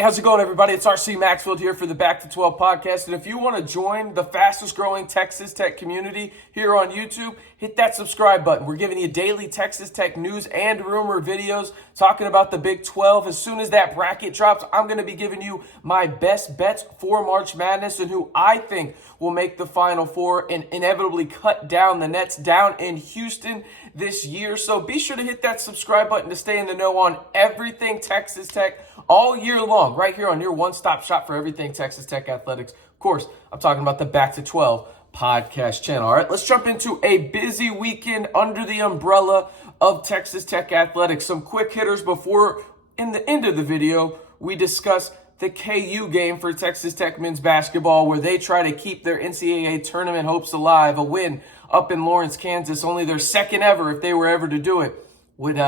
Hey, how's it going, everybody? It's RC Maxfield here for the Back to 12 podcast. And if you want to join the fastest growing Texas Tech community here on YouTube, hit that subscribe button. We're giving you daily Texas Tech news and rumor videos talking about the Big 12. As soon as that bracket drops, I'm going to be giving you my best bets for March Madness and who I think will make the Final Four and inevitably cut down the Nets down in Houston this year. So be sure to hit that subscribe button to stay in the know on everything Texas Tech all year long, right here on your one-stop shop for everything Texas Tech athletics. Of course, I'm talking about the Back to 12 podcast channel. All right, let's jump into a busy weekend under the umbrella of Texas Tech athletics. Some quick hitters before, in the end of the video, we discuss the KU game for Texas Tech men's basketball, where they try to keep their NCAA tournament hopes alive. A win up in Lawrence, Kansas, only their second ever, if they were ever to do it, would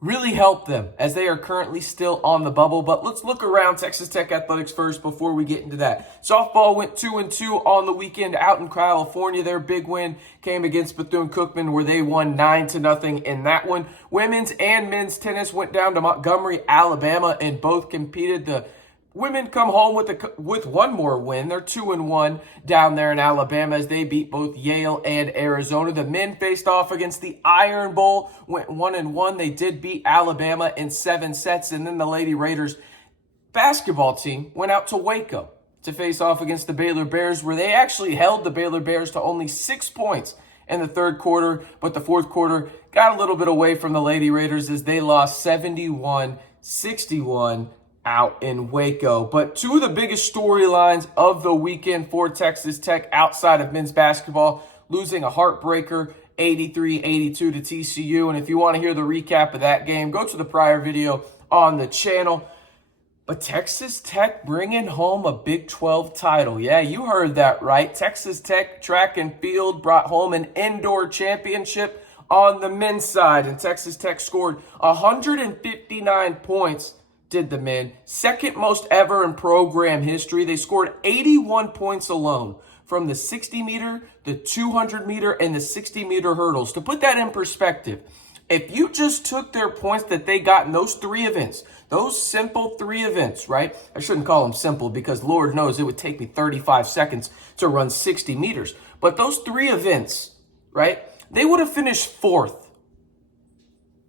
really help them as they are currently still on the bubble. But let's look around Texas Tech athletics first before we get into that. Softball went 2-2 on the weekend out in California. Their big win came against Bethune-Cookman, where they won 9-0 in that one. Women's and men's tennis went down to Montgomery, Alabama, and both competed. The women come home with one more win. They're 2-1 down there in Alabama as they beat both Yale and Arizona. The men faced off against the Iron Bowl, went 1-1. They did beat Alabama in 7 sets. And then the Lady Raiders basketball team went out to Waco to face off against the Baylor Bears, where they actually held the Baylor Bears to only 6 points in the third quarter. But the fourth quarter got a little bit away from the Lady Raiders as they lost 71-61 out in Waco. But two of the biggest storylines of the weekend for Texas Tech outside of men's basketball, losing a heartbreaker 83-82 to TCU. And if you want to hear the recap of that game, go to the prior video on the channel. But Texas Tech bringing home a Big 12 title. Yeah, you heard that right. Texas Tech track and field brought home an indoor championship on the men's side. And Texas Tech scored 159 points. Did the men. Second most ever in program history. They scored 81 points alone from the 60-meter, the 200-meter, and the 60-meter hurdles. To put that in perspective, if you just took their points that they got in those three events, those simple three events, right? I shouldn't call them simple because Lord knows it would take me 35 seconds to run 60 meters. But those three events, right, they would have finished fourth.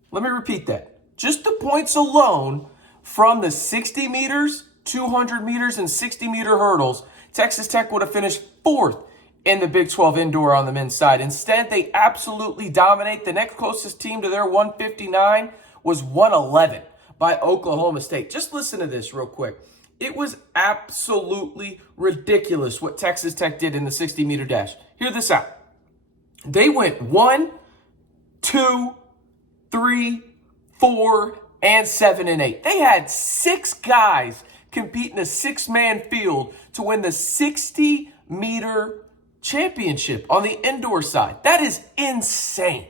Let me repeat that. Just the points alone from the 60 meters, 200 meters, and 60-meter hurdles, Texas Tech would have finished fourth in the Big 12 indoor on the men's side. Instead, they absolutely dominate. The next closest team to their 159 was 111 by Oklahoma State. Just listen to this real quick. It was absolutely ridiculous what Texas Tech did in the 60-meter dash. Hear this out. They went 1, 2, 3, 4, and 7 and 8. They had 6 guys compete in a 6-man field to win the 60-meter championship on the indoor side. That is insane.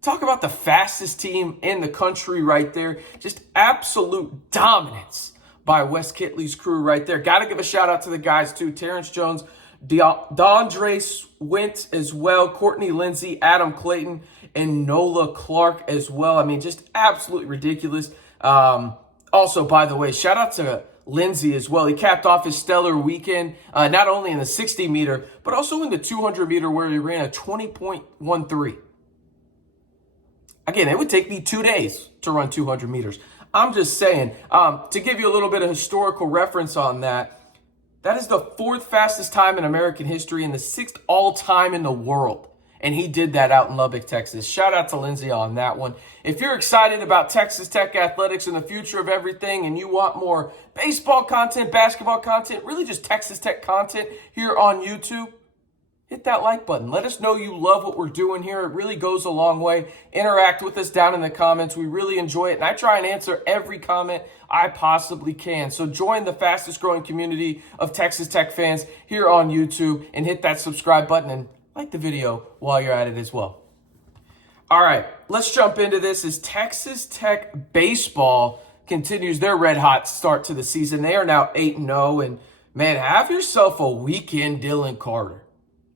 Talk about the fastest team in the country right there. Just absolute dominance by Wes Kitley's crew right there. Got to give a shout out to the guys too. Terrence Jones, DeAndre Went as well, Courtney Lindsay, Adam Clayton, and Nola Clark as well. I mean, just absolutely ridiculous. Also, by the way, shout out to Lindsay as well. He capped off his stellar weekend, not only in the 60-meter, but also in the 200-meter where he ran a 20.13. Again, it would take me 2 days to run 200 meters. I'm just saying, to give you a little bit of historical reference on that, that is the 4th fastest time in American history and the 6th all-time in the world. And he did that out in Lubbock, Texas. Shout out to Lindsay on that one. If you're excited about Texas Tech athletics and the future of everything and you want more baseball content, basketball content, really just Texas Tech content here on YouTube, hit that like button. Let us know you love what we're doing here. It really goes a long way. Interact with us down in the comments. We really enjoy it. And I try and answer every comment I possibly can. So join the fastest growing community of Texas Tech fans here on YouTube and hit that subscribe button and like the video while you're at it as well. All right, let's jump into this as Texas Tech baseball continues their red hot start to the season. They are now 8-0 and man, have yourself a weekend, Dylan Carter.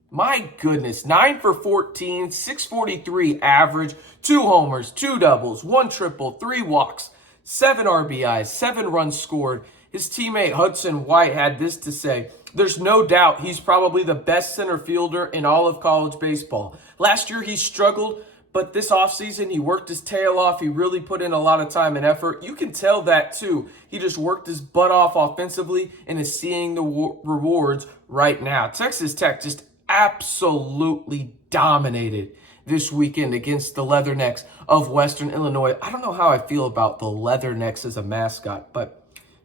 My goodness, 9 for 14, 643 average, 2 homers, 2 doubles, 1 triple, 3 walks, 7 RBIs, 7 runs scored. His teammate Hudson White had this to say: "There's no doubt he's probably the best center fielder in all of college baseball. Last year he struggled, but this offseason he worked his tail off. He really put in a lot of time and effort. You can tell that too. He just worked his butt off offensively and is seeing the rewards right now." Texas Tech just absolutely dominated this weekend against the Leathernecks of Western Illinois. I don't know how I feel about the Leathernecks as a mascot, but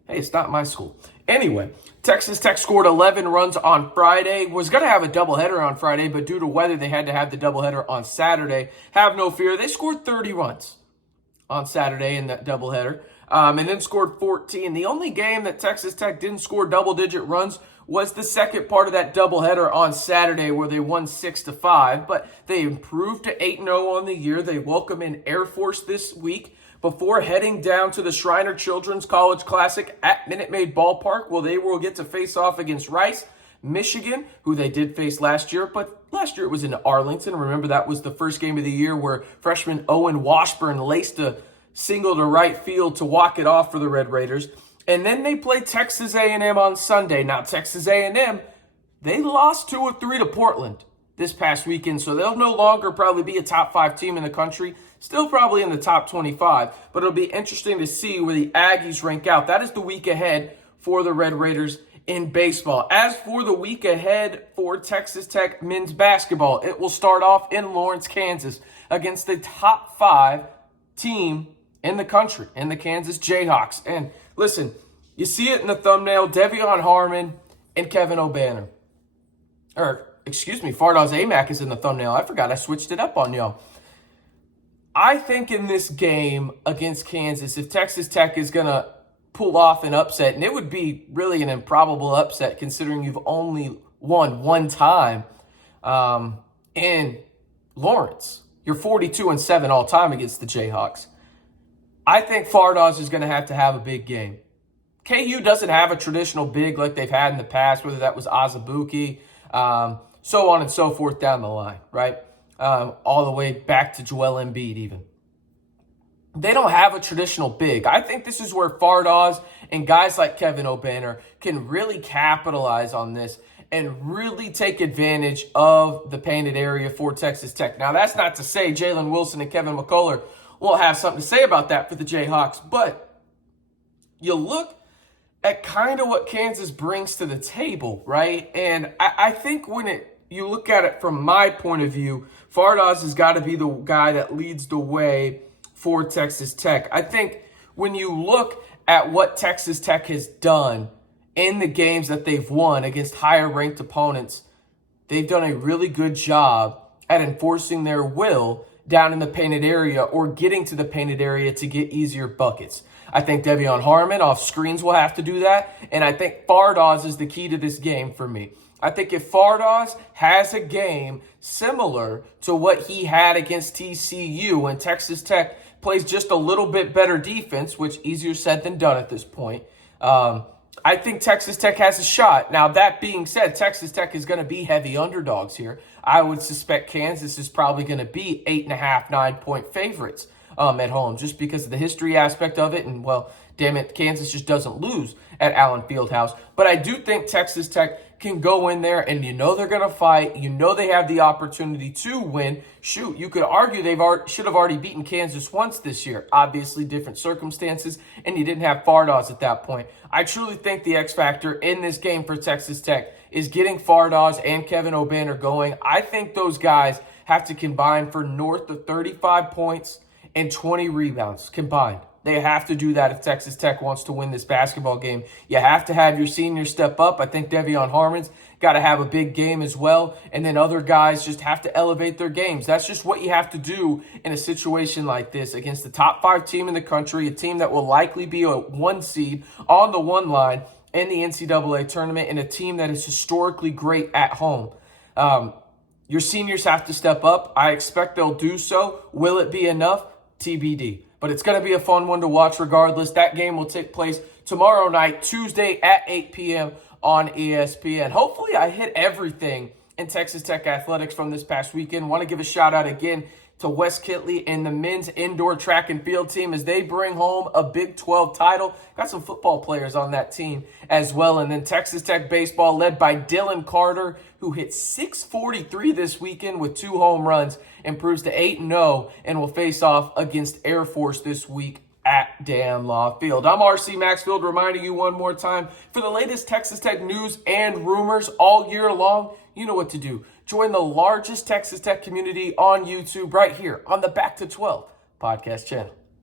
hey, it's not my school. Anyway, Texas Tech scored 11 runs on Friday. Was going to have a doubleheader on Friday, but due to weather, they had to have the doubleheader on Saturday. Have no fear. They scored 30 runs on Saturday in that doubleheader, and then scored 14. The only game that Texas Tech didn't score double-digit runs was the second part of that doubleheader on Saturday, where they won 6-5, but they improved to 8-0 on the year. They welcome in Air Force this week before heading down to the Shriner Children's College Classic at Minute Maid Ballpark, where they will get to face off against Rice, Michigan, who they did face last year, but last year it was in Arlington. Remember, that was the first game of the year where freshman Owen Washburn laced a single to right field to walk it off for the Red Raiders. And then they play Texas A&M on Sunday. Now, Texas A&M, they lost 2-3 to Portland this past weekend, so they'll no longer probably be a top 5 team in the country. Still probably in the top 25, but it'll be interesting to see where the Aggies rank out. That is the week ahead for the Red Raiders in baseball. As for the week ahead for Texas Tech men's basketball, it will start off in Lawrence, Kansas, against the top 5 team in the country, in the Kansas Jayhawks. And listen, you see it in the thumbnail, Devion Harmon and Kevin O'Banner. Fardaws Aimaq is in the thumbnail. I forgot I switched it up on y'all. I think in this game against Kansas, if Texas Tech is going to pull off an upset, and it would be really an improbable upset considering you've only won one time in Lawrence. You're 42-7 all time against the Jayhawks. I think Fardaws is going to have a big game. KU doesn't have a traditional big like they've had in the past, whether that was Azubuike, so on and so forth down the line, right? All the way back to Joel Embiid even. They don't have a traditional big. I think this is where Fardaws and guys like Kevin O'Banner can really capitalize on this and really take advantage of the painted area for Texas Tech. Now, that's not to say Jalen Wilson and Kevin McCullough won't have something to say about that for the Jayhawks, but you look at kind of what Kansas brings to the table, right? And I think when you look at it from my point of view, Fardaws has got to be the guy that leads the way for Texas Tech. I think when you look at what Texas Tech has done in the games that they've won against higher-ranked opponents, they've done a really good job at enforcing their will down in the painted area or getting to the painted area to get easier buckets. I think Devion Harmon off screens will have to do that, and I think Fardaws is the key to this game for me. I think if Fardaws has a game similar to what he had against TCU and Texas Tech plays just a little bit better defense, which easier said than done at this point, I think Texas Tech has a shot. Now, that being said, Texas Tech is going to be heavy underdogs here. I would suspect Kansas is probably going to be 8.5, 9-point favorites at home just because of the history aspect of it. And, well, damn it, Kansas just doesn't lose at Allen Fieldhouse. But I do think Texas Tech can go in there and you know they're going to fight. You know they have the opportunity to win. Shoot, you could argue should have already beaten Kansas once this year. Obviously, different circumstances, and you didn't have Fardaws at that point. I truly think the X factor in this game for Texas Tech is getting Fardaws and Kevin O'Banner going. I think those guys have to combine for north of 35 points and 20 rebounds combined. They have to do that if Texas Tech wants to win this basketball game. You have to have your seniors step up. I think Devion Harmon's got to have a big game as well. And then other guys just have to elevate their games. That's just what you have to do in a situation like this against the top 5 team in the country, a team that will likely be a 1 seed on the 1 line in the NCAA tournament, and a team that is historically great at home. Your seniors have to step up. I expect they'll do so. Will it be enough? TBD. But it's going to be a fun one to watch regardless. That game will take place tomorrow night, Tuesday at 8 p.m. on ESPN. Hopefully I hit everything in Texas Tech athletics from this past weekend. Want to give a shout out again to West Kitley and the men's indoor track and field team as they bring home a Big 12 title. Got some football players on that team as well. And then Texas Tech baseball led by Dylan Carter, who hit .643 this weekend with 2 home runs, improves to 8-0 and will face off against Air Force this week at Dan Law Field. I'm RC Maxfield, reminding you one more time, for the latest Texas Tech news and rumors all year long, you know what to do. Join the largest Texas Tech community on YouTube right here on the Back to 12 podcast channel.